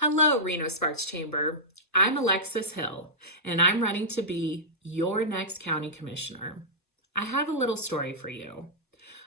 Hello, Reno+Sparks Chamber. I'm Alexis Hill, and I'm running to be your next county commissioner. I have a little story for you.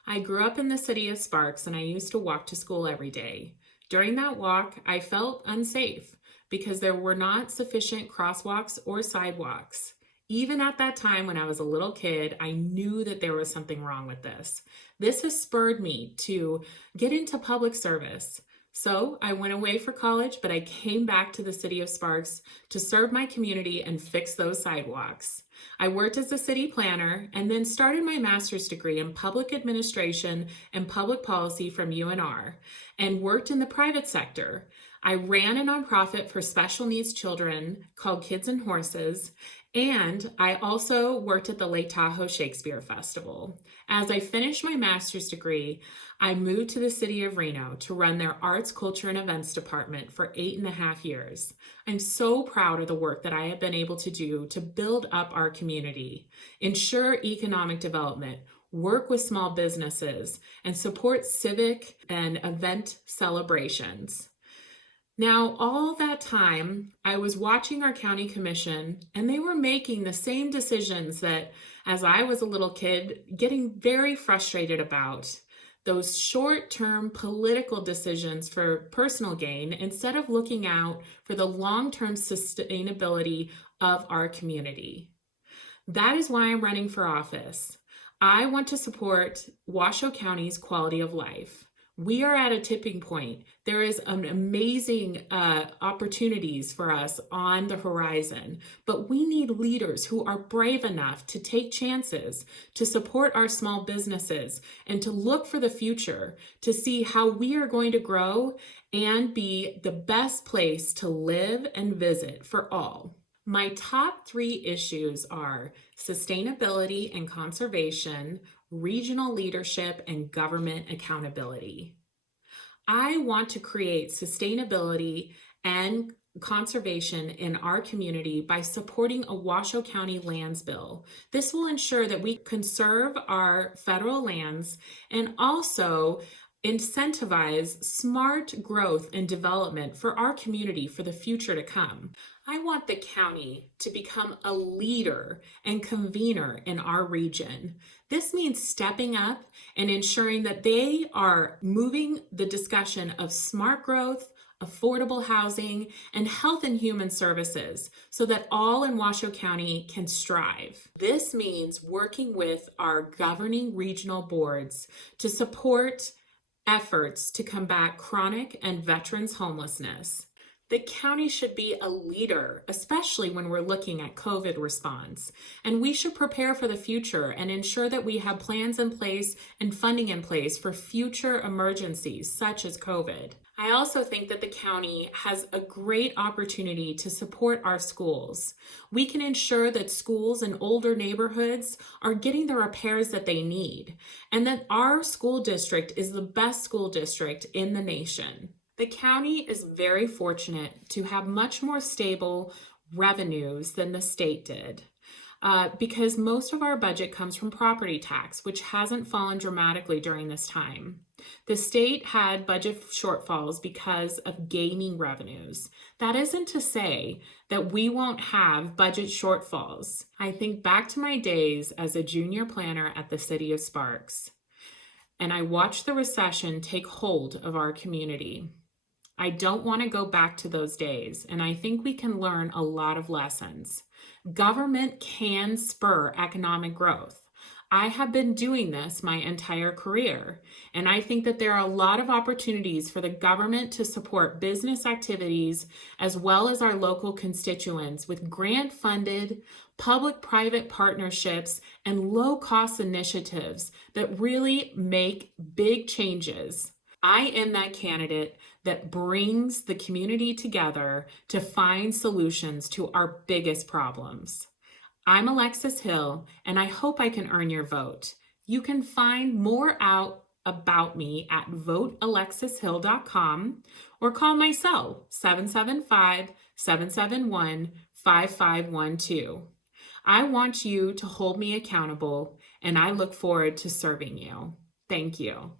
I grew up in the city of Sparks, and I used to walk to school every day. During that walk, I felt unsafe because there were not sufficient crosswalks or sidewalks. Even at that time, when I was a little kid, I knew that there was something wrong with this. This has spurred me to get into public service. So I went away for college, but I came back to the city of Sparks to serve my community and fix those sidewalks. I worked as a city planner and then started my master's degree in public administration and public policy from UNR and worked in the private sector. I ran a nonprofit for special needs children called Kids and Horses, and I also worked at the Lake Tahoe Shakespeare Festival. As I finished my master's degree, I moved to the city of Reno to run their arts, culture, and events department for 8.5 years. I'm so proud of the work that I have been able to do to build up our community, ensure economic development, work with small businesses, and support civic and event celebrations. Now, all that time, I was watching our county commission, and they were making the same decisions that, as I was a little kid, getting very frustrated about. Those short-term political decisions for personal gain instead of looking out for the long-term sustainability of our community. That is why I'm running for office. I want to support Washoe County's quality of life. We are at a tipping point. There is an amazing opportunities for us on the horizon, but we need leaders who are brave enough to take chances, to support our small businesses, and to look for the future, to see how we are going to grow and be the best place to live and visit for all. My top 3 issues are sustainability and conservation, regional leadership, and government accountability. I want to create sustainability and conservation in our community by supporting a Washoe County lands bill. This will ensure that we conserve our federal lands and also incentivize smart growth and development for our community for the future to come. I want the county to become a leader and convener in our region. This means stepping up and ensuring that they are moving the discussion of smart growth, affordable housing, and health and human services so that all in Washoe County can strive. This means working with our governing regional boards to support efforts to combat chronic and veterans homelessness. The county should be a leader, especially when we're looking at COVID response. And we should prepare for the future and ensure that we have plans in place and funding in place for future emergencies such as COVID. I also think that the county has a great opportunity to support our schools. We can ensure that schools in older neighborhoods are getting the repairs that they need, and that our school district is the best school district in the nation. The county is very fortunate to have much more stable revenues than the state did. Because most of our budget comes from property tax, which hasn't fallen dramatically during this time. The state had budget shortfalls because of gaming revenues. That isn't to say that we won't have budget shortfalls. I think back to my days as a junior planner at the city of Sparks, and I watched the recession take hold of our community. I don't want to go back to those days, and I think we can learn a lot of lessons. Government can spur economic growth. I have been doing this my entire career, and I think that there are a lot of opportunities for the government to support business activities as well as our local constituents with grant-funded, public-private partnerships and low-cost initiatives that really make big changes. I am that candidate that brings the community together to find solutions to our biggest problems. I'm Alexis Hill, and I hope I can earn your vote. You can find more out about me at votealexishill.com or call my cell 775-771-5512. I want you to hold me accountable, and I look forward to serving you. Thank you.